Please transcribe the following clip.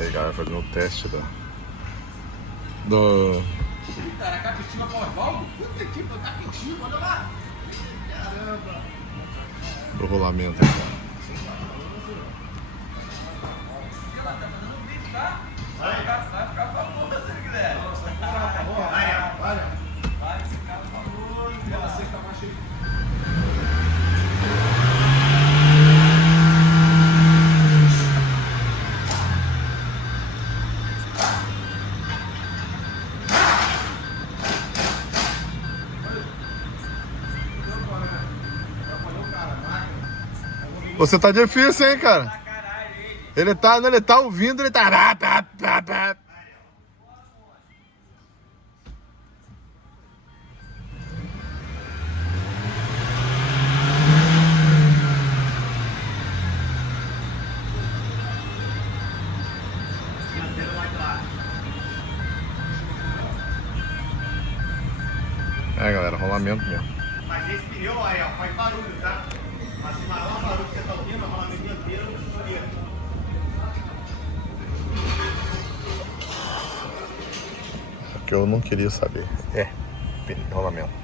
Aí, galera, fazendo o teste do Caraca, Capitinga Valdo? Puta que pariu, Capitinga, olha lá! Caramba! do rolamento, cara. Ela tá fazendo vídeo, tá? Vai ficar famoso, Guilherme. Vai ficar famoso. Ela sei que tá mais cheio. Você tá difícil, hein, cara? Ele tá ouvindo, ele tá... É, galera, rolamento mesmo. Mas esse pneu aí, ó, faz barulho, tá? Mas o maior barulho que você tá ouvindo, é o rolamento inteiro do sujeito. Isso aqui eu não queria saber. É, rolamento.